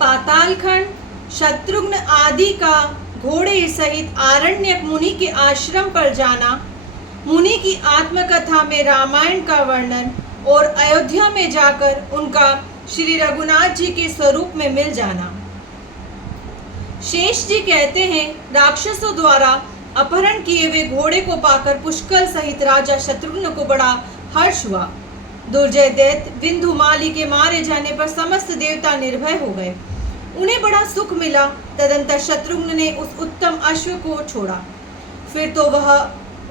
पातालखंड शत्रुघ्न आदि का घोड़े सहित आरण्यक मुनि के आश्रम पर जाना, मुनि की आत्मकथा में रामायण का वर्णन और अयोध्या में जाकर उनका श्री रघुनाथ जी के स्वरूप में मिल जाना। शेष जी कहते हैं, राक्षसों द्वारा अपहरण किए हुए घोड़े को पाकर पुष्कर सहित राजा शत्रुघ्न को बड़ा हर्ष हुआ। दुर्जय दैत्य विंधुमाली के मारे जाने पर समस्त देवता निर्भय हो गए, उन्हें बड़ा सुख मिला। तदंतर शत्रुघ्न ने उस उत्तम अश्व को छोड़ा, फिर तो वह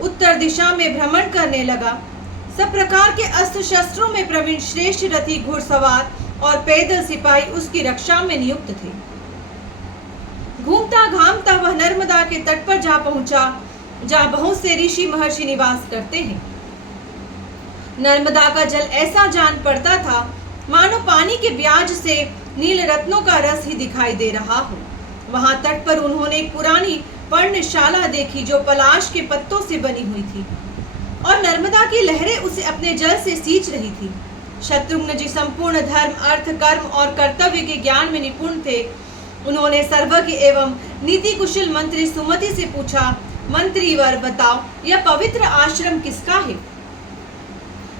उत्तर दिशा में भ्रमण करने लगा। सब प्रकार के अस्त्र शस्त्रों में प्रवीण श्रेष्ठ रथी, घुड़सवार और पैदल सिपाही उसकी रक्षा में नियुक्त थे। घूमता घामता वह नर्मदा के तट पर जा पहुंचा, जहाँ बहुत से ऋषि महर्षि निवास करते हैं। नर्मदा का जल ऐसा जान पड़ता था मानो पानी के ब्याज से नील रत्नों का रस ही दिखाई दे रहा हो। वहां तट पर उन्होंने एक पुरानी पर्णशाला देखी जो पलाश के पत्तों से बनी हुई थी और नर्मदा की लहरें उसे अपने जल से सींच रही थी। शत्रुघ्न जी संपूर्ण धर्म, अर्थ, कर्म और कर्तव्य के ज्ञान में निपुण थे। उन्होंने सर्वज्ञ एवं नीति कुशल मंत्री सुमति से पूछा, मंत्री वर बताओ, यह पवित्र आश्रम किसका है?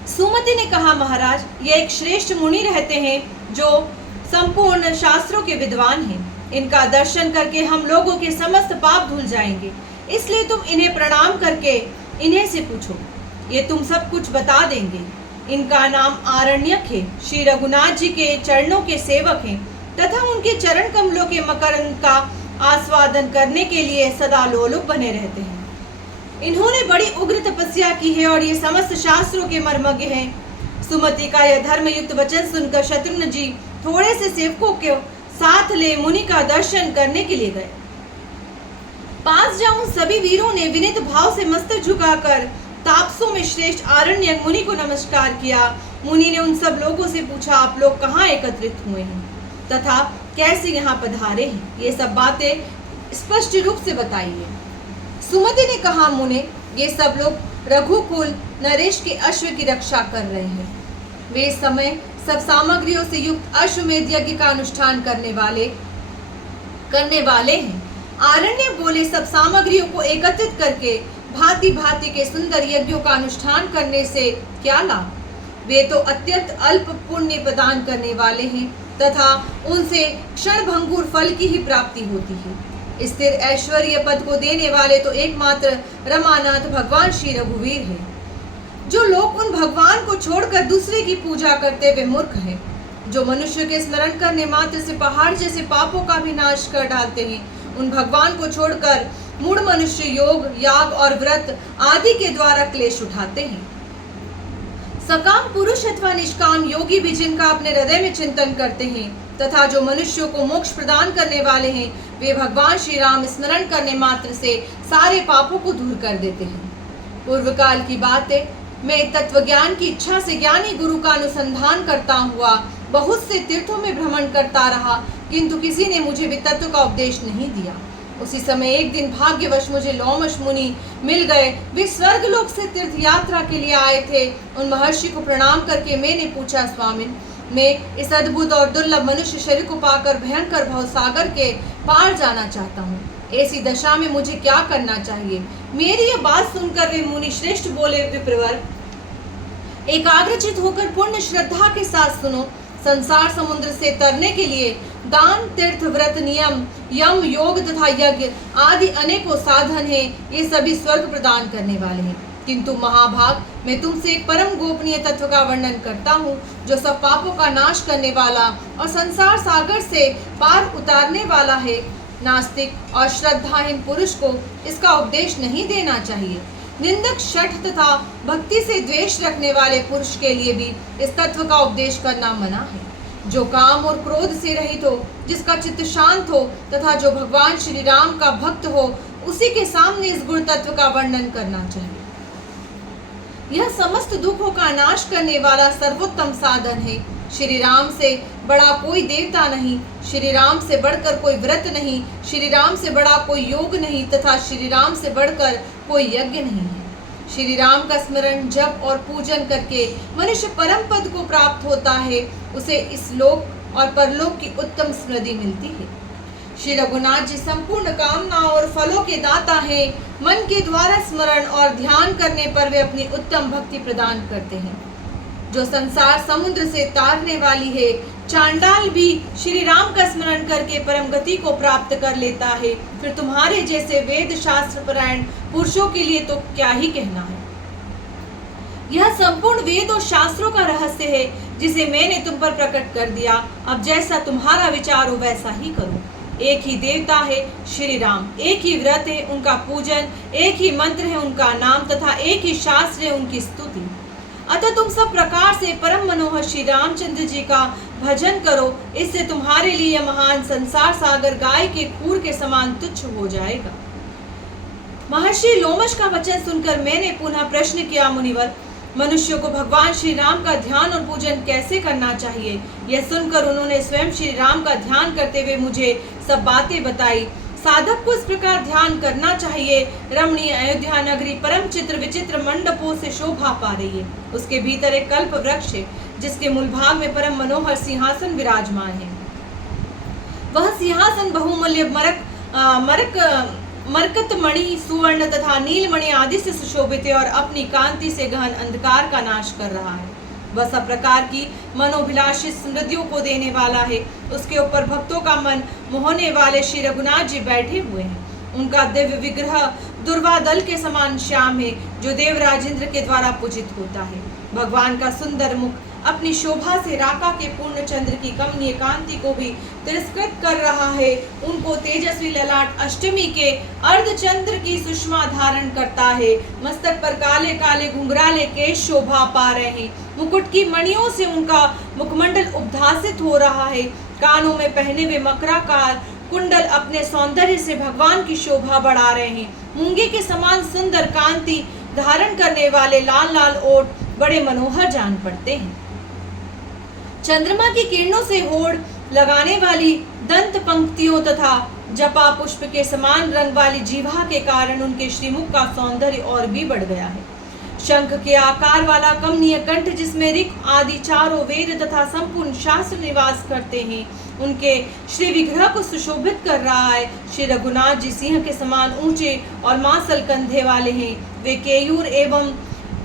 सुमति ने कहा, महाराज, ये एक श्रेष्ठ मुनि रहते हैं जो संपूर्ण शास्त्रों के विद्वान हैं। इनका दर्शन करके हम लोगों के समस्त पाप धुल जाएंगे, इसलिए तुम इन्हें प्रणाम करके इन्हें से पूछो, ये तुम सब कुछ बता देंगे। इनका नाम आरण्यक है, श्री रघुनाथ जी के चरणों के सेवक हैं तथा उनके चरण कमलों के मकरंद का आस्वादन करने के लिए सदा लोलुप बने रहते हैं। इन्होंने बड़ी उग्र तपस्या की है और ये समस्त शास्त्रों के मर्मज्ञ हैं। सुमति का यह धर्मयुक्त वचन सुनकर शत्रुघ्न जी थोड़े से सेवकों के साथ ले मुनि का दर्शन करने के लिए गए। पास जाऊं सभी वीरों ने विनीत भाव से मस्तक झुकाकर तापसों में श्रेष्ठ आरण्यक मुनि को नमस्कार किया। मुनि ने उन सब लोगों से पूछा, आप लोग कहाँ एकत्रित हुए हैं तथा कैसे यहाँ पधारे हैं? ये सब बातें स्पष्ट रूप से बताइए। सुमति ने कहा, मुने, ये सब लोग रघुकुल नरेश के अश्व की रक्षा कर रहे हैं। वे इस समय सब सामग्रियों से युक्त अश्वमेध यज्ञ का अनुष्ठान करने वाले हैं। आरण्य बोले, सब सामग्रियों को एकत्रित करके भांति भांति के सुंदर यज्ञों का अनुष्ठान करने से क्या लाभ? वे तो अत्यंत अल्प पुण्य प्रदान करने वाले हैं तथा उनसे क्षणभंगुर फल की ही प्राप्ति होती है। स्थिर ऐश्वर्य पद को देने वाले तो एकमात्र रमानाथ भगवान श्री रघुवीर हैं। जो लोग उन भगवान को छोड़कर दूसरे की पूजा करते वे मूर्ख हैं। जो मनुष्य के स्मरण करने मात्र से पहाड़ जैसे पापों का भी नाश कर डालते हैं, उन भगवान को छोड़कर मूढ़ मनुष्य योग, याग और व्रत आदि के द्वारा क्लेश उठाते हैं। सकाम पुरुष अथवा निष्काम योगी भी जिनका अपने हृदय में चिंतन करते हैं तथा जो मनुष्यों को मोक्ष प्रदान करने वाले हैं, वे भगवान श्री राम स्मरण करने मात्र से सारे पापों को दूर कर देते हैं। पूर्व काल की बात है, मैं तत्व ज्ञान की इच्छा से ज्ञानी गुरु का अनुसंधान करता हुआ बहुत से तीर्थों में भ्रमण करता रहा, किंतु किसी ने मुझे भी तत्व का उपदेश नहीं दिया। उसी समय एक दिन भाग्यवश मुझे लोमश मुनि मिल गए। वे स्वर्गलोक से तीर्थ यात्रा के लिए आए थे। उन महर्षि को प्रणाम करके मैंने पूछा, स्वामिन, मैं इस अद्भुत और दुर्लभ मनुष्य शरीर को पाकर भयंकर भवसागर के पार जाना चाहता हूँ। ऐसी दशा में मुझे क्या करना चाहिए? मेरी यह बात सुनकर वे मुनि श्रेष्ठ बोले, विप्रवर, एकाग्रचित होकर पूर्ण श्रद्धा के साथ सुनो। संसार समुद्र से तरने के लिए दान, तीर्थ, व्रत, नियम, यम, योग तथा यज्ञ आदि अनेकों साधन हैं। ये सभी स्वर्ग प्रदान करने वाले हैं, किंतु महाभाग, मैं तुमसे एक परम गोपनीय तत्व का वर्णन करता हूँ जो सब पापों का नाश करने वाला और संसार सागर से पार उतारने वाला है। नास्तिक और श्रद्धाहीन पुरुष को इसका उपदेश नहीं देना चाहिए। निंदक, शठ तथा भक्ति से द्वेष रखने वाले पुरुष के लिए भी इस तत्व का उपदेश करना मना है। जो काम और क्रोध से रहित हो, जिसका चित्त शांत हो तथा जो भगवान श्री राम का भक्त हो, उसी के सामने इस गुण तत्व का वर्णन करना चाहिए। यह समस्त दुखों का नाश करने वाला सर्वोत्तम साधन है। श्री राम से बड़ा कोई देवता नहीं, श्री राम से बढ़कर कोई व्रत नहीं, श्री राम से बड़ा कोई योग नहीं तथा श्री राम से बढ़कर कोई यज्ञ नहीं है। श्री राम का स्मरण, जप और पूजन करके मनुष्य परम पद को प्राप्त होता है। उसे इस लोक और परलोक की उत्तम स्मृति मिलती है। श्री रघुनाथ जी संपूर्ण कामनाओं और फलों के दाता हैं। मन के द्वारा स्मरण और ध्यान करने पर वे अपनी उत्तम भक्ति प्रदान करते हैं, जो संसार समुद्र से तारने वाली है। चांडाल भी श्री राम का स्मरण करके परम गति को प्राप्त कर लेता है, फिर तुम्हारे जैसे वेद शास्त्र परायण पुरुषों के लिए तो क्या ही कहना है। यह संपूर्ण वेद और शास्त्रों का रहस्य है, जिसे मैंने तुम पर प्रकट कर दिया। अब जैसा तुम्हारा विचार हो वैसा ही करो। एक ही देवता है श्री राम, एक ही व्रत है उनका पूजन, एक ही मंत्र है उनका नाम तथा एक ही शास्त्र है उनकी स्तुति। अतः तुम सब प्रकार से परम मनोहर श्री रामचंद्र जी का भजन करो, इससे तुम्हारे लिए यह महान संसार सागर गाय के खूर के समान तुच्छ हो जाएगा। महर्षि लोमश का वचन सुनकर मैंने पुनः प्रश्न किया, मुनिवर, मनुष्य को भगवान श्री राम का ध्यान और पूजन कैसे करना चाहिए? यह सुनकर उन्होंने स्वयं श्री राम का ध्यान करते हुए मुझे सब बातें बताई। साधक को इस प्रकार ध्यान करना चाहिए। रमणीय अयोध्या नगरी परम चित्र विचित्र मंडपों से शोभा पा रही है। उसके भीतर एक कल्प वृक्ष है, जिसके मूल भाग में परम मनोहर सिंहासन विराजमान है। वह सिंहासन बहुमूल्य मरकत मणि, सुवर्ण तथा नीलमणि आदि से सुशोभित है और अपनी कांति से गहन अंधकार का नाश कर रहा है। वह सब प्रकार की मनोभिलाषी स्मृतियों को देने वाला है। उसके ऊपर भक्तों का मन मोहने वाले श्री रघुनाथ जी बैठे हुए हैं। उनका दिव्य विग्रह दुर्वा दल के समान श्याम है, जो देवराजेंद्र के द्वारा पूजित होता है। भगवान का सुंदर मुख अपनी शोभा से राका के पूर्ण चंद्र की कमनीय कांति को भी तिरस्कृत कर रहा है। उनको तेजस्वी ललाट अष्टमी के अर्धचंद्र की सुषमा धारण करता है। मस्तक पर काले काले घुंघराले केश शोभा पा रहे हैं। मुकुट की मणियों से उनका मुखमंडल उद्भासित हो रहा है। कानों में पहने हुए मकराकार कुंडल अपने सौंदर्य से भगवान की शोभा बढ़ा रहे हैं। मूंगे के समान सुंदर कांति धारण करने वाले लाल लाल ओठ बड़े मनोहर जान पड़ते हैं। चंद्रमा की किरणों से होड़ लगाने वाली दंत पंक्तियों तथा जपा पुष्प के समान रंग वाली जीवा के कारण उनके श्रीमुख का सौंदर्य और भी बढ़ गया है। शंख के आकार वाला कमनीय कंठ, जिसमें ऋक आदि चारों वेद तथा संपूर्ण शास्त्र निवास करते हैं, उनके श्री विग्रह को सुशोभित कर रहा है। श्री रघुनाथ जी सिंह के समान ऊंचे और मांसल कंधे वाले हैं। वे केयूर एवं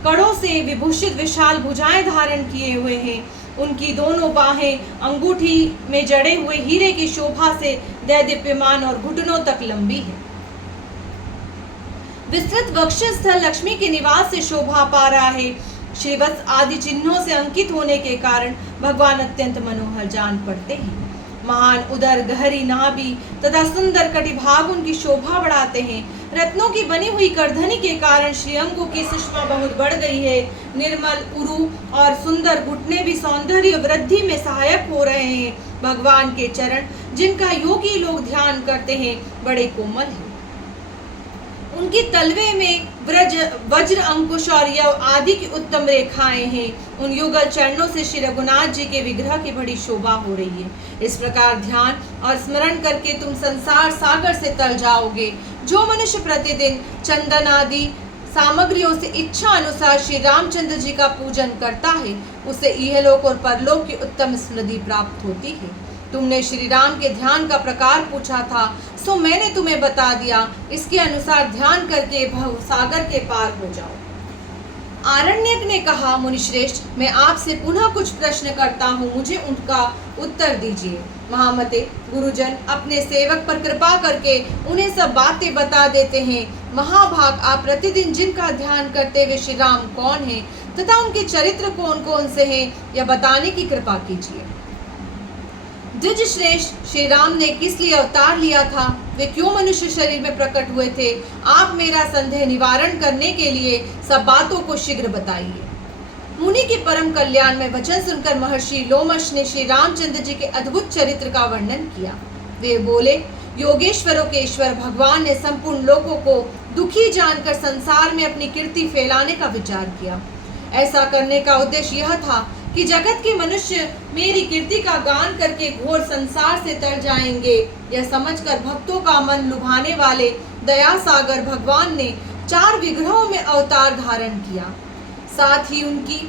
कड़ों से विभूषित विशाल भुजाएं धारण किए हुए हैं। उनकी दोनों बाहें अंगूठी में जड़े हुए हीरे की शोभा से दैदीप्यमान और घुटनों तक लंबी है। विस्तृत वक्षस्थल लक्ष्मी के निवास से शोभा पा रहा है। श्रीवत्स आदि चिन्हों से अंकित होने के कारण भगवान अत्यंत मनोहर जान पड़ते हैं। महान उदर, गहरी नाभि तथा सुंदर कटिभाग उनकी शोभा बढ़ाते हैं। रत्नों की बनी हुई करधनी के कारण श्रीअंगों की सुषमा बहुत बढ़ गई है। निर्मल उरु और सुंदर घुटने भी सौंदर्य वृद्धि में सहायक हो रहे हैं। भगवान के चरण, जिनका योगी लोग ध्यान करते हैं, बड़े कोमल हैं। उनकी तलवे में वज्र अंकुश और यव आदि की उत्तम रेखाएं हैं। उन युगल चरणों से श्री रघुनाथ जी के विग्रह की बड़ी शोभा हो रही है। इस प्रकार ध्यान और स्मरण करके तुम संसार सागर से तर जाओगे। जो मनुष्य प्रतिदिन चंदन आदि सामग्रियों से इच्छा अनुसार श्री रामचंद्र जी का पूजन करता है, उसे इहलोक और परलोक की उत्तम स्मृति प्राप्त होती है। तुमने श्री राम के ध्यान का प्रकार पूछा था, सो मैंने तुम्हें बता दिया। इसके अनुसार ध्यान करके भव सागर के पार हो जाओ। आरण्यक ने कहा, मुनिश्रेष्ठ, मैं आपसे पुनः कुछ प्रश्न करता हूँ, मुझे उनका उत्तर दीजिए। महामते, गुरुजन अपने सेवक पर कृपा करके उन्हें सब बातें बता देते हैं। महाभाग, आप प्रतिदिन जिनका ध्यान करते हुए श्री राम कौन है तथा उनके चरित्र कौन कौन से हैं, यह बताने की कृपा कीजिए। द्विज श्रेष्ठ, श्री राम ने किस लिए अवतार लिया था? वे क्यों मनुष्य शरीर में प्रकट हुए थे? आप मेरा संदेह निवारण करने के लिए सब बातों को शीघ्र बताइए। मुनि के परम कल्याण में वचन सुनकर महर्षि लोमश ने श्री रामचंद्र जी के अद्भुत चरित्र का वर्णन किया। वे बोले, योगेश्वरों के ईश्वर भगवान ने संपूर्ण लोगों को दुखी जानकर संसार में अपनी कीर्ति फैलाने का विचार किया। ऐसा करने का उद्देश्य यह था कि जगत के मनुष्य मेरी कीर्ति का गान करके घोर संसार से तर जाएंगे। यह समझकर भक्तों का मन लुभाने वाले दया सागर भगवान ने 4 विग्रहों में अवतार धारण किया। साथ ही उनकी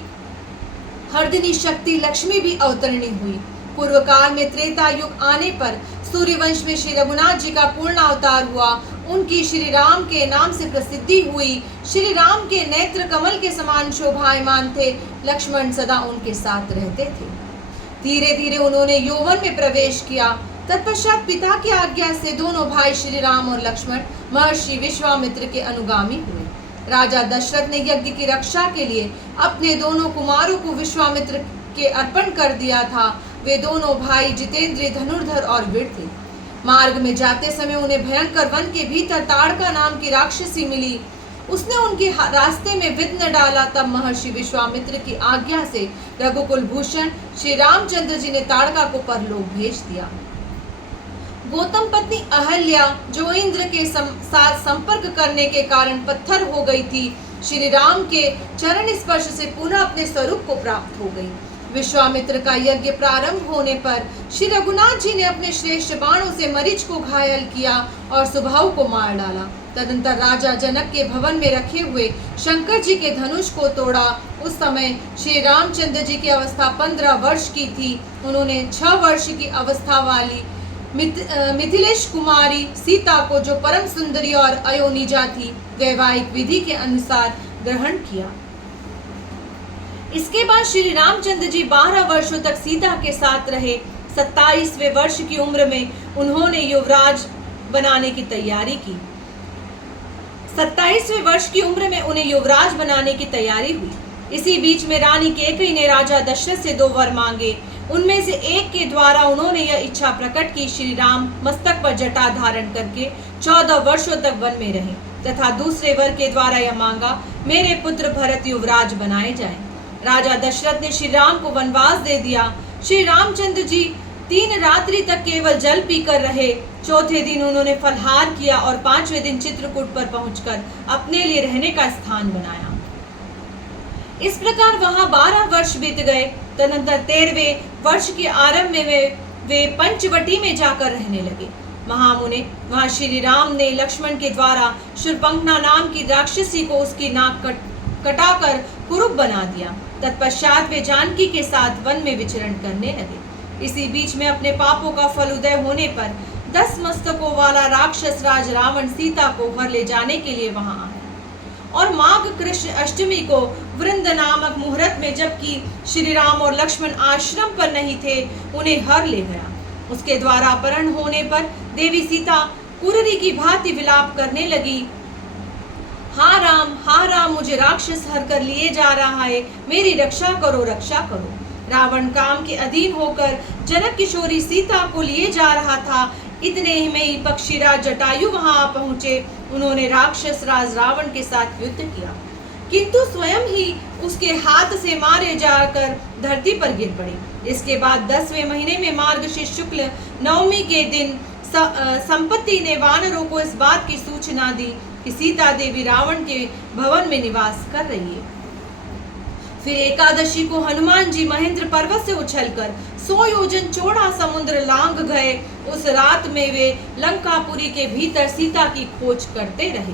हरदिनी शक्ति लक्ष्मी भी अवतरणी हुई। पूर्व काल में त्रेता युग आने पर सूर्यवंश में श्री रघुनाथ जी का पूर्ण अवतार हुआ। उनकी श्री राम के नाम से प्रसिद्धि हुई। श्री राम के नेत्र कमल के समान शोभायमान थे। लक्ष्मण सदा उनके साथ रहते थे। धीरे धीरे उन्होंने यौवन में प्रवेश किया। तत्पश्चात पिता की आज्ञा से दोनों भाई श्री राम और लक्ष्मण महर्षि विश्वामित्र के अनुगामी हुए। राजा दशरथ ने यज्ञ की रक्षा के लिए अपने दोनों कुमारों को विश्वामित्र के अर्पण कर दिया था। वे दोनों भाई जितेंद्रिय, धनुर्धर और वीर थे। मार्ग में जाते समय उन्हें भयंकर वन के भीतर ताड़का नाम की राक्षसी मिली। उसने उनके रास्ते में विघ्न डाला। तब महर्षि विश्वामित्र की आज्ञा से रघुकुल भूषण श्री रामचंद्र जी ने ताड़का को परलोक भेज दिया। गौतम पत्नी अहल्या जो इंद्र के साथ संपर्क करने के कारण पत्थर हो गई थी, श्री राम के चरण स्पर्श से पुनः अपने स्वरूप को प्राप्त हो गई। विश्वामित्र का यज्ञ प्रारंभ होने पर श्री रघुनाथ जी ने अपने श्रेष्ठ बाणों से मरीच को घायल किया और सुबाहु को मार डाला। तदंतर राजा जनक के भवन में रखे हुए शंकर जी के धनुष को तोड़ा। उस समय श्री रामचंद्र जी की अवस्था 15 वर्ष की थी। उन्होंने 6 वर्ष की अवस्था वाली मिथिलेश कुमारी सीता को, जो परम सुंदरी और अयोनिजा थी, वैवाहिक विधि के अनुसार ग्रहण किया। इसके बाद श्री रामचंद्र जी 12 वर्षों तक सीता के साथ रहे। 27वें वर्ष की उम्र में उन्होंने युवराज बनाने की तैयारी की। 27वें वर्ष की उम्र में उन्हें युवराज बनाने की तैयारी हुई। इसी बीच में रानी कैकेयी ने राजा दशरथ से 2 वर मांगे। उनमें से एक के द्वारा उन्होंने यह इच्छा प्रकट की श्री राम मस्तक पर जटा धारण करके 14 वर्षों तक वन में रहे, तथा दूसरे वर के द्वारा यह मांगा, मेरे पुत्र भरत युवराज बनाए जाएं। राजा दशरथ ने श्री राम को वनवास दे दिया। श्री रामचंद्र जी 3 रात्रि तक केवल जल पीकर रहे। चौथे दिन उन्होंने फलहार किया और 5वें दिन चित्रकूट पर पहुंचकर अपने लिए रहने का स्थान बनाया। इस प्रकार वहां 12 वर्ष बीत गए। तदनंतर 13वें वर्ष के आरंभ में वे पंचवटी में जाकर रहने लगे। महामुने वहां श्री राम ने लक्ष्मण के द्वारा शूर्पणखा नाम की राक्षसी को उसकी नाक कटाकर कुरूप बना दिया। तत्पश्चात वे जानकी के साथ वन में विचरण करने लगे। इसी बीच में अपने पापों का फल उदय होने पर 10 मस्तकों वाला राक्षस राज रावण सीता को हर ले जाने के लिए वहां आया और माघ कृष्ण अष्टमी को वृंद नामक मुहूर्त में, जबकि श्री राम और लक्ष्मण आश्रम पर नहीं थे, उन्हें हर ले गया। उसके द्वारा अपहरण होने पर देवी सीता कुररी की भांति विलाप करने लगी, हाँ राम, मुझे राक्षस हर कर लिए जा रहा है, मेरी रक्षा करो, रक्षा करो। रावण काम के अधीन होकर जनक किशोरी सीता को लिए जा रहा था। इतने ही में ही पक्षीराज जटायु वहां पहुंचे। उन्होंने राक्षस राज रावण के साथ युद्ध किया, किंतु स्वयं ही उसके हाथ से मारे जाकर धरती पर गिर पड़े। इसके बाद 10वें महीने में मार्गशीर्ष शुक्ल नवमी के दिन संपत्ति ने वानरों को इस बात की सूचना दी कि सीता देवी रावण के भवन में निवास कर रही है। फिर एकादशी को हनुमान जी महेंद्र पर्वत से उछलकर 100 योजन चौड़ा समुद्र लांघ गए। उस रात में वे लंकापुरी के भीतर सीता की खोज करते रहे।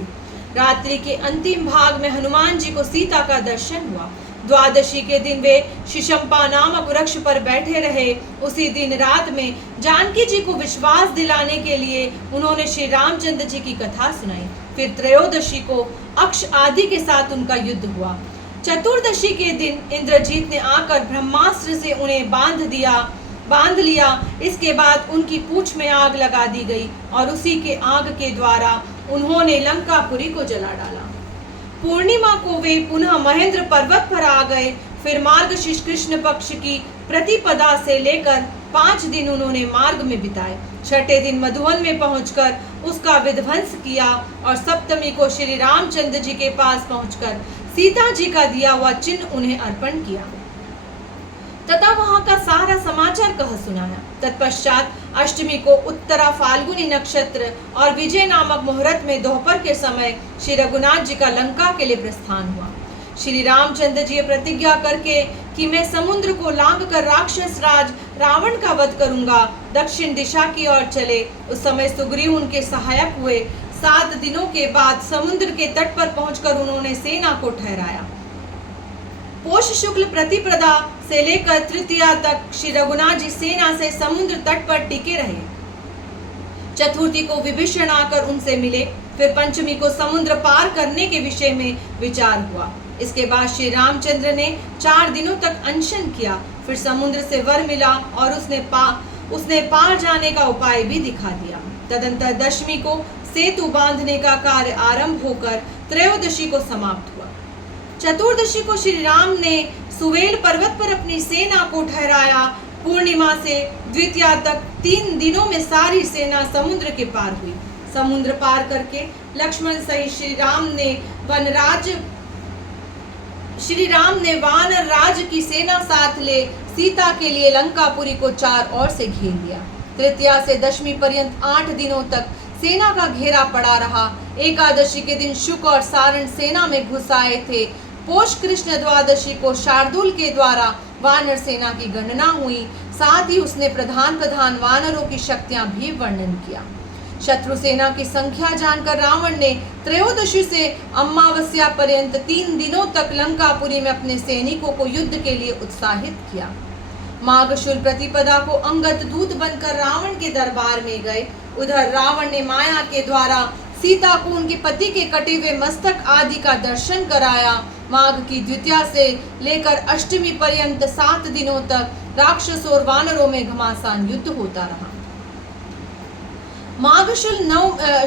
रात्रि के अंतिम भाग में हनुमान जी को सीता का दर्शन हुआ। द्वादशी के दिन वे शिशंपा नामक वृक्ष पर बैठे रहे। उसी दिन रात में जानकी जी को विश्वास दिलाने के लिए उन्होंने श्री रामचंद्र जी की कथा सुनाई। फिर त्रयोदशी को अक्ष आदि के साथ उनका युद्ध हुआ। चतुर्दशी के दिन इंद्रजीत ने आकर ब्रह्मास्त्र से उन्हें बांध लिया। इसके बाद उनकी पूंछ में आग लगा दी गई और उसी के आग के द्वारा उन्होंने लंकापुरी को जला डाला। पूर्णिमा को वे पुनः महेंद्र पर्वत पर आ गए। फिर मार्गशीर्ष कृष्ण पक्ष की प्रतिपदा से लेकर 5 दिन उन्होंने मार्ग में बिताए। छठे दिन मधुवन में पहुंचकर उसका विध्वंस किया और सप्तमी को श्री रामचंद्र जी के पास पहुंचकर सीता जी का दिया हुआ चिन्ह उन्हें अर्पण किया तथा वहां का सारा समाचार कह सुनाया। तत्पश्चात अष्टमी को उत्तरा फाल्गुनी नक्षत्र और विजय नामक मुहूर्त में दोपहर के समय श्री रघुनाथ जी का लंका के लिए प्रस्थान हुआ। श्री रामचंद्र जी प्रतिज्ञा करके कि मैं समुद्र को लांघ कर राक्षस राज रावण का वध करूंगा, दक्षिण दिशा की ओर चले। उस समय सुग्रीव उनके सहायक हुए। 7 दिनों के बाद समुद्र के तट पर पहुंचकर उन्होंने सेना को ठहराया। पोष शुक्ल प्रतिपदा से लेकर तृतीया तक श्री रघुनाथ जी सेना से समुद्र तट पर टिके रहे। चतुर्थी को विभीषण आकर उनसे मिले। फिर पंचमी को समुद्र पार करने के विषय में विचार हुआ। इसके बाद श्री रामचंद्र ने 4 दिनों तक अनशन किया। फिर समुद्र से वर मिला और उसने पार जाने का उपाय भी दिखा दिया। तदंतर दशमी को सेतु बांधने का कार्य आरंभ होकर त्रयोदशी को समाप्त हुआ। चतुर्दशी को श्री राम ने सुवेल पर्वत पर अपनी सेना को ठहराया। पूर्णिमा से द्वितीया तक 3 दिनों में सारी सेना समुद्र के पार हुई। समुद्र पार करके लक्ष्मण सहित श्री राम ने वानर राज की सेना साथ ले सीता के लिए लंकापुरी को 4 ओर से घेर लिया। तृतीया से दशमी पर्यंत 8 दिनों तक सेना का घेरा पड़ा रहा। एकादशी के दिन शुक और सारण सेना में घुस आए थे। पोष कृष्ण द्वादशी को शार्दुल के द्वारा वानर सेना की गणना हुई। साथ ही उसने प्रधान वानरों की शक्तियां भी वर्णन किया। शत्रु सेना की संख्या जानकर रावण ने त्रयोदशी से अमावस्या पर्यंत 3 दिनों तक लंकापुरी में अपने सैनिकों को युद्ध के लिए उत्साहित किया। माघ शुक्ल प्रतिपदा को अंगद दूत बनकर रावण के दरबार में गए। उधर रावण ने माया के द्वारा सीता को उनके पति के कटे हुए मस्तक आदि का दर्शन कराया। माघ की द्वितीया से लेकर अष्टमी पर्यंत 7 दिनों तक राक्षस और वानरों में घमासान युद्ध होता रहा। माघ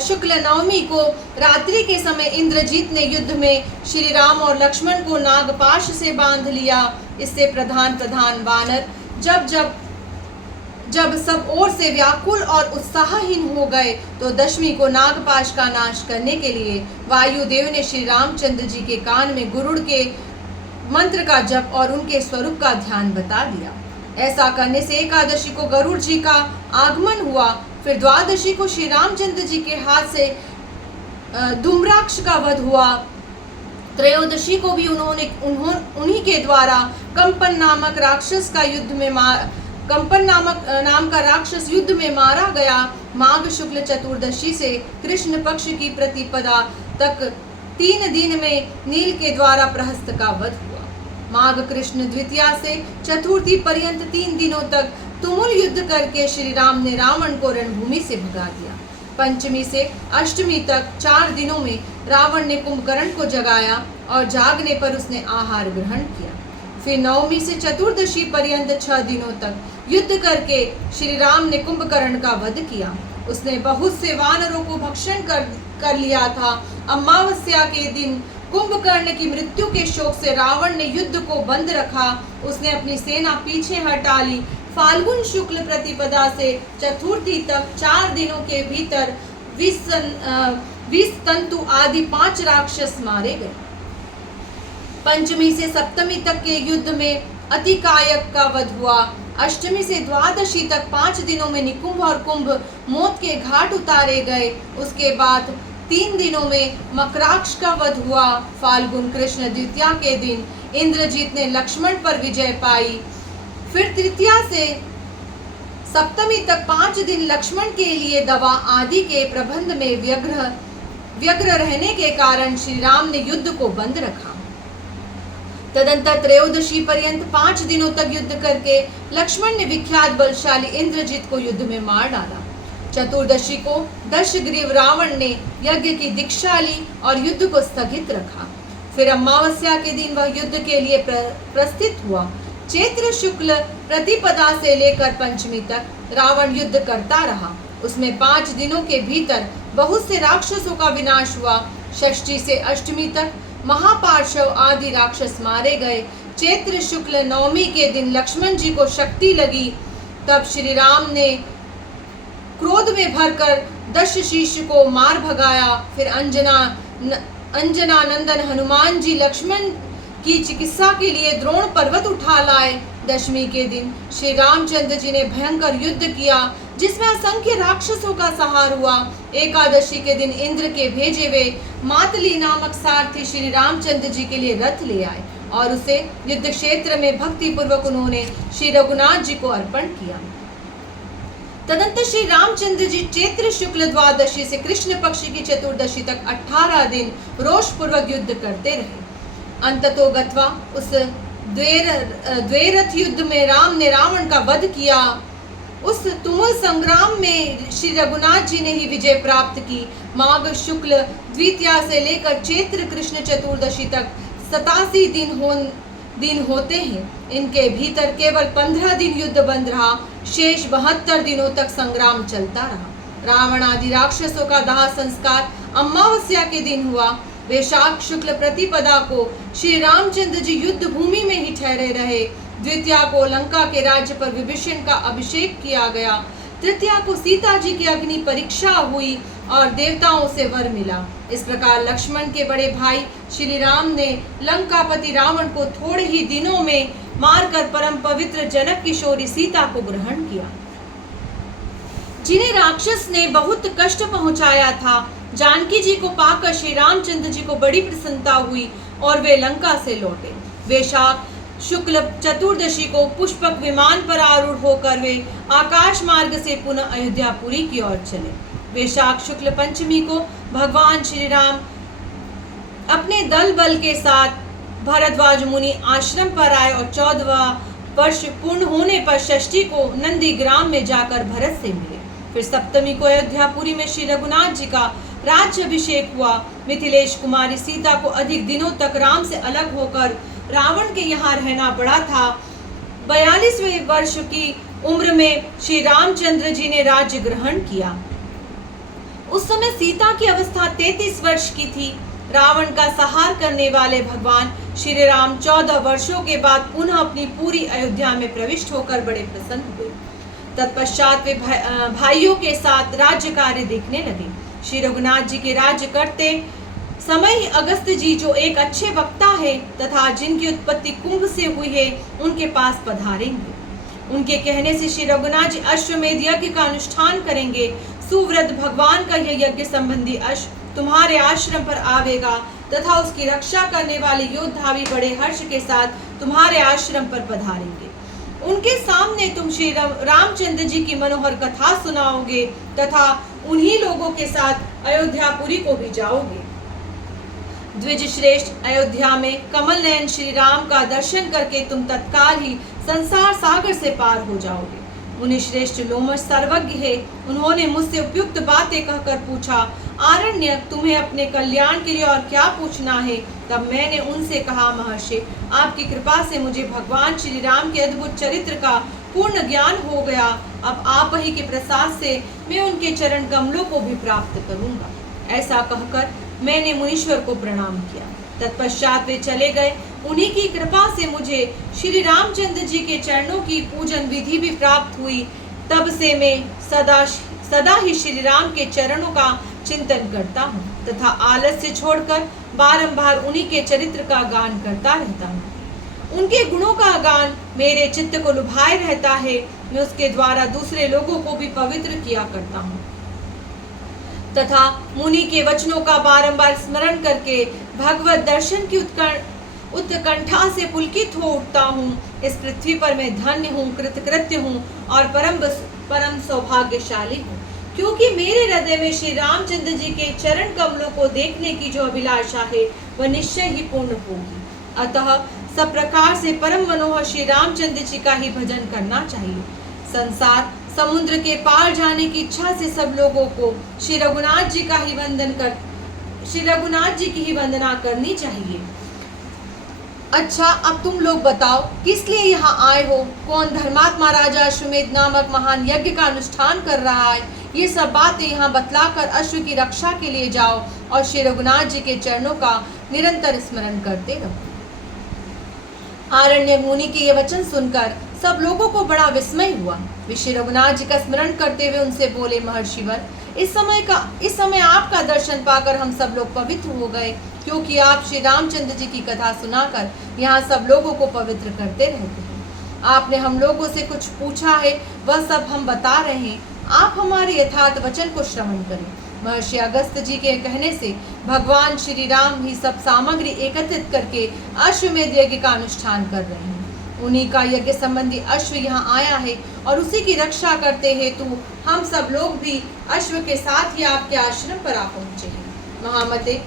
शुक्ल नवमी को रात्रि के समय इंद्रजीत ने युद्ध में श्री राम और लक्ष्मण को नागपाश से बांध लिया। इससे प्रधान वानर जब सब ओर से व्याकुल और उत्साहहीन हो गए तो दशमी को नागपाश का नाश करने के लिए वायुदेव ने श्री रामचंद्र जी के कान में गरुड़ के मंत्र का जप और उनके स्वरूप का ध्यान बता दिया। ऐसा करने से एकादशी को गरुड़ जी का आगमन हुआ। फिर द्वादशी को श्री रामचंद्र जी के हाथ से धूम्राक्ष का वध हुआ। त्रयोदशी को भी उन्हीं के द्वारा कंपन नाम का राक्षस युद्ध में मारा गया। माघ शुक्ल चतुर्दशी से कृष्ण पक्ष की प्रतिपदा तक 3 दिन में नील के द्वारा प्रहस्त का वध हुआ। माघ कृष्ण द्वितीया से चतुर्थी पर्यंत 3 दिनों तक तुमुल युद्ध करके श्री राम ने रावण को रणभूमि से भगा दिया। पंचमी से अष्टमी तक 4 दिनों में रावण ने कुंभकर्ण को जगाया और जागने पर उसने आहार ग्रहण किया। फिर नवमी से चतुर्दशी पर्यंत 6 दिनों तक युद्ध करके श्री राम ने कुंभकर्ण का वध किया। उसने बहुत से वानरों को भक्षण कर लिया था। अमावस्या के दिन कुंभकर्ण की मृत्यु के शोक से रावण ने युद्ध को बंद रखा। उसने अपनी सेना पीछे हटा ली। फाल्गुन शुक्ल प्रतिपदा से चतुर्थी तक 4 दिनों के भीतर 20 तंतु आदि 5 राक्षस मारे गए। पंचमी से सप्तमी तक के युद्ध में अतिकायक का वध हुआ। अष्टमी से द्वादशी तक 5 दिनों में निकुंभ और कुंभ मौत के घाट उतारे गए। उसके बाद 3 दिनों में मकराक्ष का वध हुआ। फाल्गुन कृष्ण द्वितीया के दिन इंद्रजीत ने लक्ष्मण पर विजय पाई। फिर तृतीया से सप्तमी तक 5 दिन लक्ष्मण के लिए दवा आदि के प्रबंध में व्यग्र रहने के कारण श्री राम ने युद्ध को बंद रखा। तदंतर त्रयोदशी पर्यंत 5 दिनों तक युद्ध करके लक्ष्मण ने विख्यात बलशाली इंद्रजीत को युद्ध में मार डाला। चतुर्दशी को दशग्रीव रावण ने यज्ञ की दीक्षा ली और युद्ध को स्थगित रखा। फिर अमावस्या के दिन वह युद्ध के लिए प्रस्थित हुआ। चैत्र शुक्ल प्रतिपदा से लेकर पंचमी तक रावण युद्ध करता रहा। उसमें 5 दिनों के भीतर बहुत से राक्षसों का विनाश हुआ। षष्ठी से अष्टमी तक महापार्श्व आदि राक्षस मारे गए। चैत्र शुक्ल नवमी के दिन लक्ष्मण जी को शक्ति लगी। तब श्री राम ने क्रोध में भरकर दशशीष को मार भगाया। फिर अंजना नंदन हनुमान जी लक्ष्मण की चिकित्सा के लिए द्रोण पर्वत उठा लाए। दशमी के दिन श्री रामचंद्र जी ने भयंकर युद्ध किया जिसमें असंख्य राक्षसों का संहार हुआ। एकादशी के दिन इंद्र के भेजे हुए मातली नामक सारथी श्री रामचंद्र जी के लिए रथ ले आए और उसे युद्ध क्षेत्र में भक्ति पूर्वक उन्होंने श्री रघुनाथ जी को अर्पण किया। तदंतर श्री रामचंद्र जी चैत्र शुक्ल द्वादशी से कृष्ण पक्ष की चतुर्दशी तक 18 दिन रोष पूर्वक युद्ध करते रहे। अंततो गत्वा उस द्वैरथ युद्ध में राम ने रावण का वध किया। उस तुमुल संग्राम में श्री रघुनाथ जी ने ही विजय प्राप्त की। माघ शुक्ल द्वितीया से लेकर चैत्र कृष्ण चतुर्दशी तक 87 दिन होते हैं। इनके भीतर केवल 15 दिन युद्ध बंद रहा, शेष 72 दिनों तक संग्राम चलता रहा। रावण आदि राक्षसों का दाह संस्कार अमावस्या के दिन हुआ। वैशाख शुक्ल प्रतिपदा को श्री रामचंद्र जी युद्ध भूमि में ही ठहरे रहे। द्वितीया को लंका के राज्य पर विभीषण का अभिषेक किया गया। तृतीया को सीता जी की अग्नि परीक्षा हुई और देवताओं से वर मिला। इस प्रकार लक्ष्मण के बड़े भाई श्री राम ने लंकापति रावण को थोड़े ही दिनों में मारकर परम पवित्र जनक किशोरी सीता को ग्रहण किया। जिन्हें राक्षस ने बहुत कष्ट पहुंचाया था, जानकी जी को पाकर श्री रामचंद्र जी को बड़ी प्रसन्नता हुई और वे लंका से लौटे। वैशाख शुक्ल चतुर्दशी को पुष्पक विमान पर आरूढ़ होकर वे आकाश मार्ग से पुनः अयोध्यापुरी की ओर चले। वैशाख शुक्ल पंचमी को भगवान श्री राम अपने दल बल के साथ भरद्वाज मुनि आश्रम पर आए और 14वां वर्ष पूर्ण होने पर षष्ठी को नंदीग्राम में जाकर भरत से मिले। फिर सप्तमी को अयोध्यापुरी में श्री रघुनाथ जी का राज्याभिषेक हुआ। मिथिलेश कुमारी सीता को अधिक दिनों तक राम से अलग होकर रावण के यहाँ रहना पड़ा था। 42वें वर्ष की उम्र में श्री रामचंद्र जी ने राज्य ग्रहण किया। उस समय सीता की अवस्था 33 वर्ष की थी। रावण का संहार करने वाले भगवान श्री राम 14 वर्षों के बाद पुनः अपनी पूरी अयोध्या में प्रविष्ट होकर बड़े प्रसन्न हुए। तत्पश्चात वे भाइयों के साथ राज्य कार्य देखने लगे। श्री रघुनाथ जी के राज्य करते समय ही अगस्त जी, जो एक अच्छे वक्ता है तथा जिनकी उत्पत्ति कुंभ से हुई है, उनके पास पधारेंगे। उनके कहने से श्री रघुनाथ जी अश्वमेध यज्ञ का अनुष्ठान करेंगे। सुव्रत भगवान का यह यज्ञ संबंधी अश्व तुम्हारे आश्रम पर आवेगा तथा उसकी रक्षा करने वाले योद्धा भी बड़े हर्ष के साथ तुम्हारे आश्रम पर पधारेंगे। उनके सामने तुम श्री रामचंद्र जी की मनोहर कथा सुनाओगे तथा उन्हीं लोगों के साथ अयोध्यापुरी को भी जाओगे। द्विज श्रेष्ठ, अयोध्या में कमल नयन श्री राम का दर्शन करके तुम तत्काल ही संसार सागर से पार हो जाओगे। मुनि श्रेष्ठ लोमश सर्वज्ञ है, उन्होंने मुझसे उपयुक्त बातें कहकर पूछा, आरण्यक, तुम्हें अपने कल्याण के लिए और क्या पूछना है? तब मैंने उनसे कहा, महर्षि, आपकी कृपा से मुझे भगवान श्री राम के अद्भुत चरित्र का पूर्ण ज्ञान हो गया। अब आप ही के प्रसाद से मैं उनके चरण कमलों को भी प्राप्त करूंगा। ऐसा कहकर मैंने मुनीश्वर को प्रणाम किया। तत्पश्चात वे चले गए। उन्हीं की कृपा से मुझे श्री रामचंद्र जी के चरणों की पूजन विधि भी प्राप्त हुई। तब से मैं सदा ही श्री राम के चरणों का चिंतन करता हूँ तथा आलस्य छोड़कर बारंबार उन्हीं के चरित्र का गान करता रहता हूँ। उनके गुणों का गान मेरे चित्त को लुभाए रहता है। मैं उसके द्वारा दूसरे लोगों को भी पवित्र किया करता हूँ तथा मुनि के वचनों का बारंबार स्मरण करके भगवत दर्शन की उत्कंठा से पुलकित हो उठता हूँ। इस पृथ्वी पर मैं धन्य हूँ, कृतकृत्य हूँ और परम सौभाग्यशाली हूँ, क्योंकि मेरे हृदय में श्री रामचंद्र जी के चरण कमलों को देखने की जो अभिलाषा है वह निश्चय ही पूर्ण होगी। अतः सब प्रकार से परम मनोहर श्री रामचंद्र जी का ही भजन करना चाहिए। संसार समुद्र के पार जाने की इच्छा से सब लोगों को श्री रघुनाथ जी की ही वंदना करनी चाहिए। अच्छा, अब तुम लोग बताओ, किस लिए यहाँ आए हो? कौन धर्मात्मा राजा अश्वमेध नामक महान यज्ञ का अनुष्ठान कर रहा है? ये सब बातें यहाँ बतलाकर अश्व की रक्षा के लिए जाओ और श्री रघुनाथ जी के चरणों का निरंतर स्मरण करते रहो। आरण्य मुनि के ये वचन सुनकर सब लोगों को बड़ा विस्मय हुआ। वे श्री रघुनाथ जी का स्मरण करते हुए उनसे बोले, महर्षिवर, इस समय आपका दर्शन पाकर हम सब लोग पवित्र हो गए, क्योंकि आप श्री रामचंद्र जी की कथा सुनाकर यहाँ सब लोगों को पवित्र करते रहते हैं। आपने हम लोगों से कुछ पूछा है, वह सब हम बता रहे हैं। आप हमारे यथार्थ वचन को श्रवण करें। महर्षि अगस्त जी के कहने से भगवान श्री राम ही सब सामग्री एकत्रित करके अश्वमेध यज्ञ का अनुष्ठान कर रहे हैं। उन्हीं का यज्ञ संबंधी अश्व यहाँ आया है और उसी की रक्षा करते हेतु हम सब लोग भी अश्व के साथ ही आपके आश्रम पर आ पहुँचे हैं। महामते,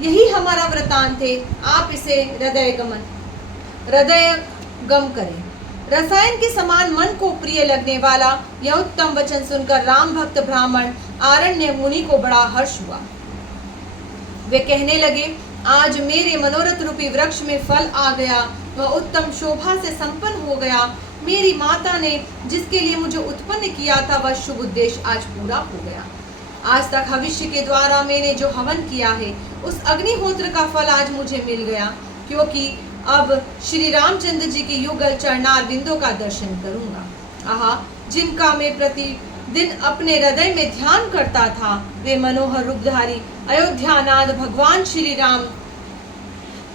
यही हमारा वृतांत है। आप इसे हृदय गमन हृदय गम करे। रसायन के समान मन को प्रिय लगने वाला यह उत्तम वचन सुनकर राम भक्त ब्राह्मण आरण्य मुनि को बड़ा हर्ष हुआ। वे कहने लगे, आज मेरे मनोरथ रूपी वृक्ष में फल आ गया, वह उत्तम शोभा से संपन्न हो गया। मेरी माता ने जिसके लिए मुझे उत्पन्न किया था वह शुभ उद्देश्य आज पूरा हो गया। आज तक भविष्य के द्वारा मैंने जो हवन किया है उस अग्निहोत्र का फल आज मुझे मिल गया, क्योंकि अब श्री रामचंद्र जी के युगल चरणार बिंदों का दर्शन करूंगा। आहा, जिनका मैं प्रतिदिन अपने हृदय में ध्यान करता था, वे मनोहर रूपधारी अयोध्यानाथ भगवान श्री राम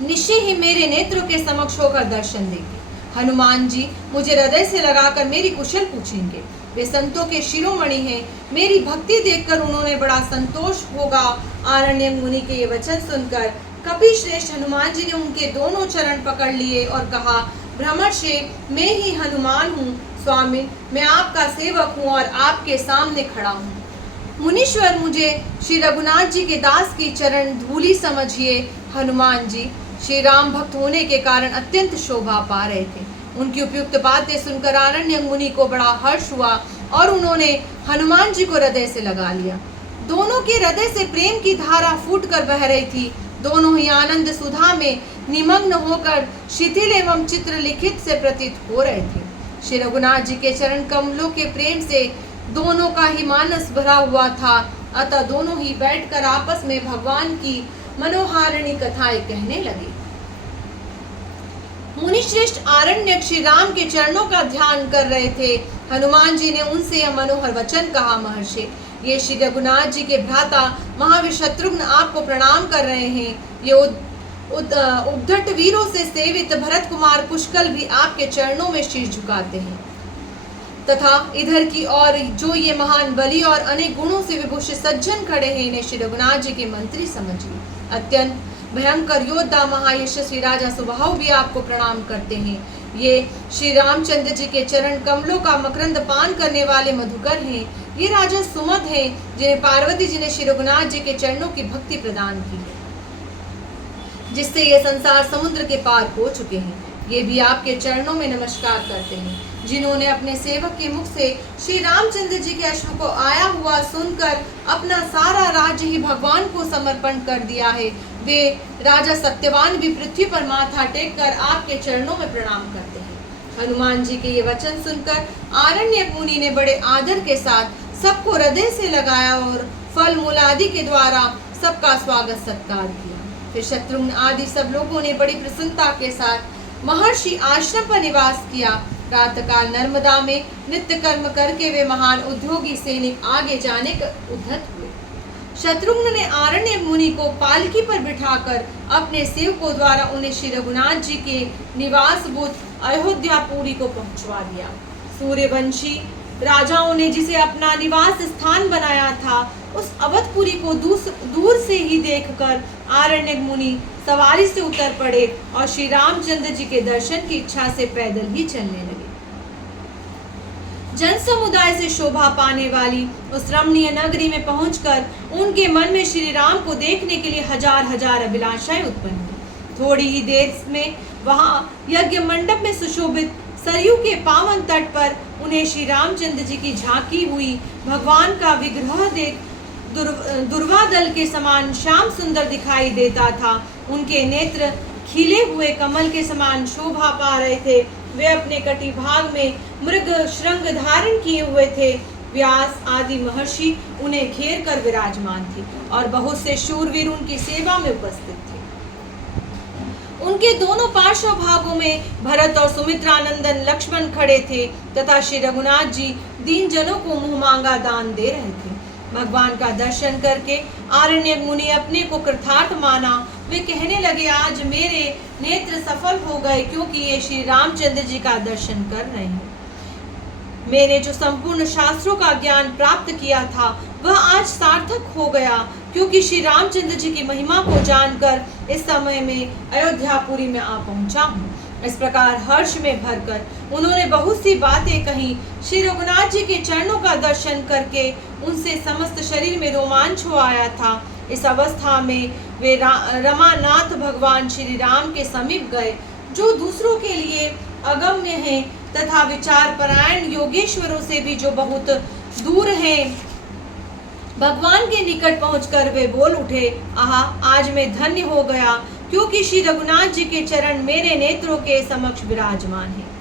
निश्चय ही मेरे नेत्रों के समक्ष होकर दर्शन देंगे। हनुमान जी मुझे हृदय से लगाकर मेरी कुशल पूछेंगे। वे संतों के शिरोमणि हैं, मेरी भक्ति देखकर उन्होंने बड़ा संतोष होगा। आरण्य मुनि के ये वचन सुनकर कपि श्रेष्ठ हनुमान जी ने उनके दोनों चरण पकड़ लिए और कहा, ब्रह्मर्षि, मैं ही हनुमान हूँ। स्वामी, मैं आपका सेवक हूँ और आपके सामने खड़ा हूँ। मुनीश्वर, मुझे श्री रघुनाथ जी के दास की चरण धूलि समझिए। हनुमान जी श्री राम भक्त होने के कारण अत्यंत शोभा पा रहे थे। उनकी उपयुक्त बातें सुनकर आरण्य मुनि को बड़ा हर्ष हुआ और उन्होंने हनुमान जी को हृदय से लगा लिया। दोनों के हृदय से प्रेम की धारा फूट कर बह रही थी। दोनों ही आनंद सुधा में निमग्न होकर शिथिल एवं चित्र लिखित से प्रतीत हो रहे थे। श्री रघुनाथ जी के चरण कमलों के प्रेम से दोनों का ही मानस भरा हुआ था। अतः दोनों ही बैठकर आपस में भगवान की मनोहारिणी कथाएं कहने लगे। मुनि श्रेष्ठ आरण्यक श्री राम के चरणों का ध्यान कर रहे थे। हनुमान जी ने उनसे यह मनोहर वचन कहा, महर्षि, ये श्री रघुनाथ जी के भ्राता महावीर शत्रुघ्न आपको प्रणाम कर रहे हैं। ये उद्धट वीरों से सेवित भरत कुमार पुष्कल भी आपके चरणों में शीश झुकाते हैं। तथा इधर की और जो ये महान बलि और अनेक गुणों से विभूषित सज्जन खड़े हैं, इन्हें श्री रघुनाथ जी के मंत्री समझिए। अत्यंत भयंकर योद्धा महायशस्वी राजा सुबाहु भी आपको प्रणाम करते हैं। ये श्री रामचंद्र जी के चरण कमलों का मकरंद पान करने वाले मधुकर हैं। ये राजा सुमद हैं, जिन्हें पार्वती जी ने श्री रघुनाथ जी के चरणों की भक्ति प्रदान की है, जिससे ये संसार समुद्र के पार हो चुके हैं। ये भी आपके चरणों में नमस्कार करते हैं। जिन्होंने अपने सेवक के मुख से श्री रामचंद्र जी के अश्व को आया हुआ सुनकर अपना सारा राज्य ही भगवान को समर्पण कर दिया है, वे राजा सत्यवान भी पृथ्वी पर माथा टेक कर आपके चरणों में प्रणाम करते हैं। हनुमान जी के ये वचन सुनकर आरण्य मुनि ने बड़े आदर के साथ सबको हृदय से लगाया और फल मूल आदि के द्वारा सबका स्वागत सत्कार किया। फिर शत्रुघ्न आदि सब लोगों ने बड़ी प्रसन्नता के साथ महर्षि आश्रम पर निवास किया। प्रातःकाल नर्मदा में नित्य कर्म करके वे महान उद्योगी सैनिक आगे जाने का उद्धत हुए। शत्रुघ्न ने आरण्य मुनि को पालकी पर बिठाकर अपने सेवकों द्वारा उन्हें श्री रघुनाथ जी के निवास भूत अयोध्यापुरी को पहुंचवा दिया। सूर्यवंशी राजाओं ने जिसे अपना निवास स्थान बनाया था, उस अवधपुरी को दूर से ही देखकर आरण्यक मुनि सवारी से उतर पड़े और श्री रामचंद्र जी के दर्शन की इच्छा से पैदल ही चलने लगे। जन समुदाय से शोभा पाने वाली उस रमणीय नगरी में पहुंचकर उनके मन में श्री राम को देखने के लिए हजार हजार अभिलाषाएं उत्पन्न हुई। थोड़ी ही देर में वहां यज्ञ मंडप में सुशोभित सरयू के पावन तट पर उन्हें श्री रामचंद्र जी की झांकी हुई भगवान का विग्रह देख दुर्वा दल के समान श्याम सुंदर दिखाई देता था। उनके नेत्र खिले हुए कमल के समान शोभा पा रहे थे। वे अपने कटी भाग में मृग श्रृंग धारण किए हुए थे। व्यास आदि महर्षि उन्हें घेर कर विराजमान थे और बहुत से शूरवीर उनकी सेवा में उपस्थित थे। उनके दोनों पार्श्व भागों में भरत और सुमित्रानंदन लक्ष्मण खड़े थे तथा श्री रघुनाथ जी दीन जनों को मुंह मांगा दान दे रहे थे। भगवान का दर्शन करके आरण्यक मुनि अपने को कृतार्थ माना। वे कहने लगे, आज मेरे नेत्र सफल हो गए, क्योंकि ये श्री रामचंद्र जी का दर्शन कर रहे हैं। मैंने जो संपूर्ण शास्त्रों का ज्ञान प्राप्त किया था वह आज सार्थक हो गया, क्योंकि श्री रामचंद्र जी की महिमा को जानकर इस समय में अयोध्यापुरी में आ पहुंचा हूँ। इस प्रकार हर्ष में भरकर उन्होंने बहुत सी बातें कही। श्री रघुनाथ जी के चरणों का दर्शन करके उनसे समस्त शरीर में रोमांच हो आया था। इस अवस्था में वे रमानाथ भगवान श्री राम के समीप गए। जो दूसरों के लिए अगम्य हैं तथा विचार परायण योगेश्वरों से भी जो बहुत दूर हैं, भगवान के निकट पहुंचकर वे बोल उठे, आहा, आज मैं धन्य हो गया, क्योंकि श्री रघुनाथ जी के चरण मेरे नेत्रों के समक्ष विराजमान हैं।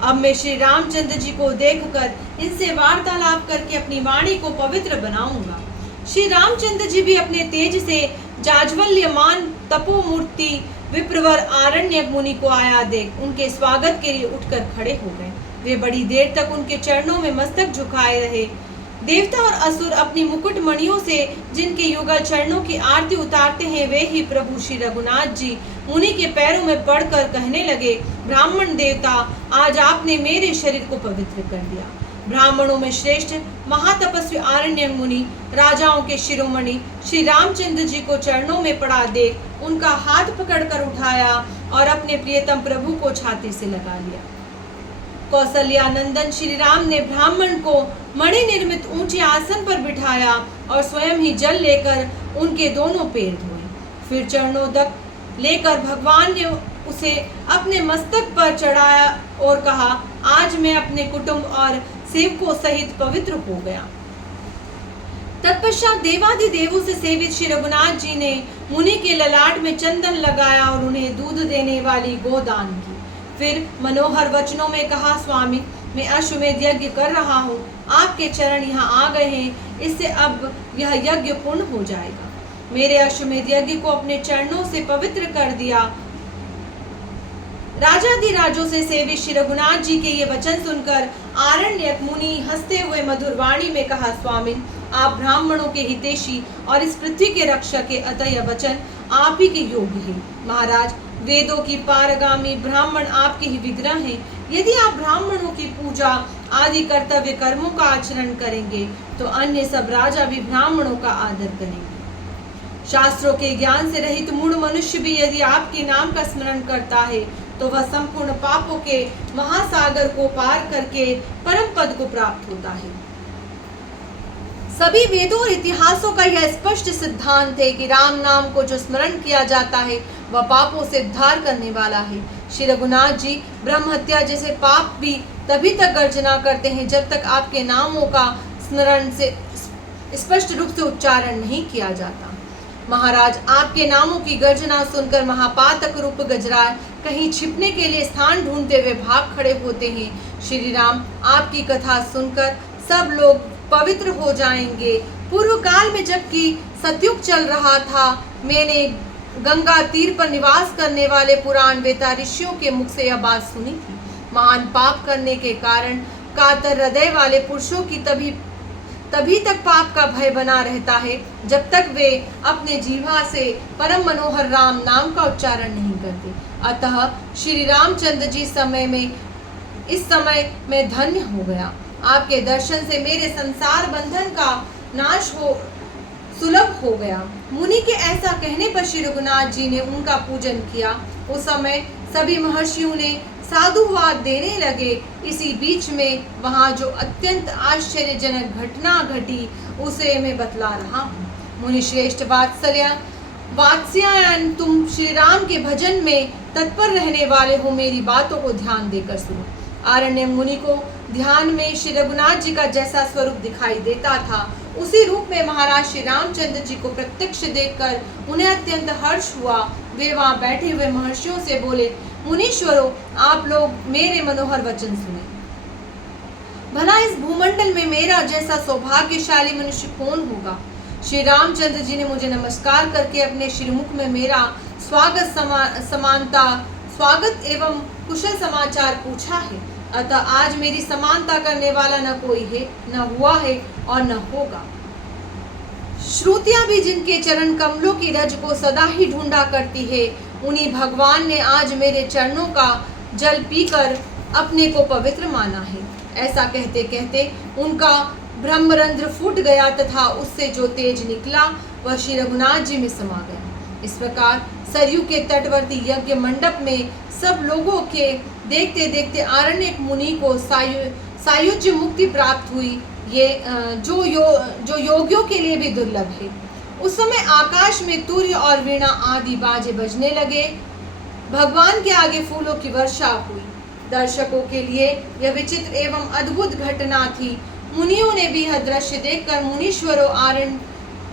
अब मैं श्री रामचंद्र जी को देखकर इनसे वार्तालाप करके अपनी वाणी को पवित्र बनाऊंगा। श्री रामचंद्र जी भी अपने तेज से जाज्वल्यमान तपोमूर्ति विप्रवर आरण्यक मुनि को आया देख उनके स्वागत के लिए उठकर खड़े हो गए। वे बड़ी देर तक उनके चरणों में मस्तक झुकाए रहे। देवता और असुर अपनी मुकुट मणियों से जिनके युगल चरणों की आरती उतारते हैं, वे ही प्रभु श्री रघुनाथ जी मुनि के पैरों में पड़कर कहने लगे, ब्राह्मण देवता, आज आपने मेरे शरीर को पवित्र कर दिया। ब्राह्मणों में श्रेष्ठ महातपस्वी आरण्यक मुनि, राजाओं के शिरोमणि श्री रामचंद्र जी को चरणों में पड़ा देख उनका हाथ पकड़कर उठाया और अपने प्रियतम प्रभु को छाती से लगा लिया। कौशल्यानंदन श्री राम ने ब्राह्मण को मणि निर्मित ऊंचे आसन पर बिठाया और स्वयं ही जल लेकर उनके दोनों पैर धोए। फिर चरणों तक लेकर भगवान ने उसे अपने मस्तक पर चढ़ाया और कहा, आज मैं अपने कुटुंब और सेवकों सहित पवित्र हो गया। तत्पश्चात देवादिदेवों से सेवित श्री रघुनाथ जी ने मुनि के ललाट में चंदन लगाया और उन्हें दूध देने वाली गोदान की। फिर मनोहर वचनों में कहा, स्वामी, मैं अश्वमेध यज्ञ कर रहा हूँ, आपके चरण यहाँ आ गए हैं, इससे अब यह यज्ञ पूर्ण हो जाएगा। मेरे अश्वमेध यज्ञ को अपने चरणों से पवित्र कर दिया। राजाधिराजों से सेवित श्री रघुनाथ जी के ये वचन सुनकर आरण्यक मुनि हंसते हुए मधुर वाणी में कहा, स्वामी, आप ब्राह्मणों के हितैषी और इस पृथ्वी के रक्षक है, अतः यह वचन आप ही के योग्य है। महाराज, वेदों की पारगामी ब्राह्मण आपके ही विग्रह हैं। यदि आप ब्राह्मणों की पूजा आदि कर्तव्य कर्मों का आचरण करेंगे तो अन्य सब राजा भी ब्राह्मणों का आदर करेंगे। शास्त्रों के ज्ञान से रहित मूढ़ मनुष्य भी यदि आपके नाम का स्मरण करता है तो वह संपूर्ण पापों के महासागर को पार करके परम पद को प्राप्त होता है। सभी वेदों और इतिहासों का यह स्पष्ट सिद्धांत है कि राम नाम को जो स्मरण किया जाता है वह पापों से उद्धार करने वाला है। श्री रघुनाथ जी ब्रह्म हत्या जैसे पाप भी तभी तक गर्जना करते हैं जब तक आपके नामों का स्मरण से स्पष्ट रूप से उच्चारण नहीं किया जाता। महाराज, आपके नामों की गर्जना सुनकर महापातक रूप गजराज कहीं छिपने के लिए स्थान ढूंढते हुए भाग खड़े होते हैं। श्री राम, आपकी कथा सुनकर सब लोग पवित्र हो जाएंगे। पूर्व काल में जबकि सतयुग चल रहा था, मैंने गंगा तीर पर निवास करने वाले पुराण वेता ऋषियों के मुख से यह बात सुनी थी। महान पाप करने के कारण कातर हृदय वाले पुरुषों की तभी तक पाप का भय बना रहता है जब तक वे अपने जीवा से परम मनोहर राम नाम का उच्चारण नहीं करते। अतः श्री रामचंद्र जी इस समय मैं धन्य हो गया। आपके दर्शन से मेरे संसार बंधन का नाश सुलभ हो गया। मुनि के ऐसा कहने पर श्री रघुनाथ जी ने उनका पूजन किया। उस समय सभी महर्षियों ने साधुवाद देने लगे। इसी बीच में वहाँ जो अत्यंत आश्चर्यजनक घटना घटी उसे मैं बतला रहा हूँ। मुनि श्रेष्ठ वात्स्यायन, तुम श्री राम के भजन में तत्पर रहने वाले हो, मेरी बातों को ध्यान देकर सुनो। आरण्य मुनि को ध्यान में श्री रघुनाथ जी का जैसा स्वरूप दिखाई देता था उसी रूप में महाराज श्री रामचंद्र जी को प्रत्यक्ष देखकर उन्हें अत्यंत हर्ष हुआ। वे वहां बैठे हुए महर्षियों से बोले, मुनीश्वरों, आप लोग मेरे मनोहर वचन सुने। भला इस भूमंडल में मेरा जैसा सौभाग्यशाली मनुष्य कौन होगा। श्री रामचंद्र जी ने मुझे नमस्कार करके अपने श्रीमुख में मेरा स्वागत एवं कुशल समाचार पूछा है। अतः आज मेरी समानता करने वाला न कोई है, न हुआ है और न होगा। श्रुतियां भी जिनके चरण कमलों की रज को सदा ही ढूंढा करती है, उन्हीं भगवान ने आज मेरे चरणों का जल पीकर अपने को पवित्र माना है। ऐसा कहते कहते उनका ब्रह्मरंध्र फूट गया तथा उससे जो तेज निकला वह श्री रघुनाथ जी में समा गया। इस प्रकार सरयू के तटवर्ती यज्ञ मंडप में सब लोगों के देखते देखते आरण्यक मुनि को सायुज्य मुक्ति प्राप्त हुई। ये जो योगियों के लिए भी दुर्लभ है। उस समय आकाश में तुर्य और वीणा आदि बाजे बजने लगे। भगवान के आगे फूलों की वर्षा हुई। दर्शकों के लिए यह विचित्र एवं अद्भुत घटना थी। मुनियों ने भी यह दृश्य देखकर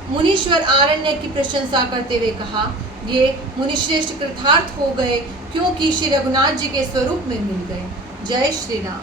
मुनीश्वर आरण्य की प्रशंसा करते हुए कहा, ये मुनिश्रेष्ठ कृतार्थ हो गए, क्योंकि श्री रघुनाथ जी के स्वरूप में मिल गए। जय श्री राम।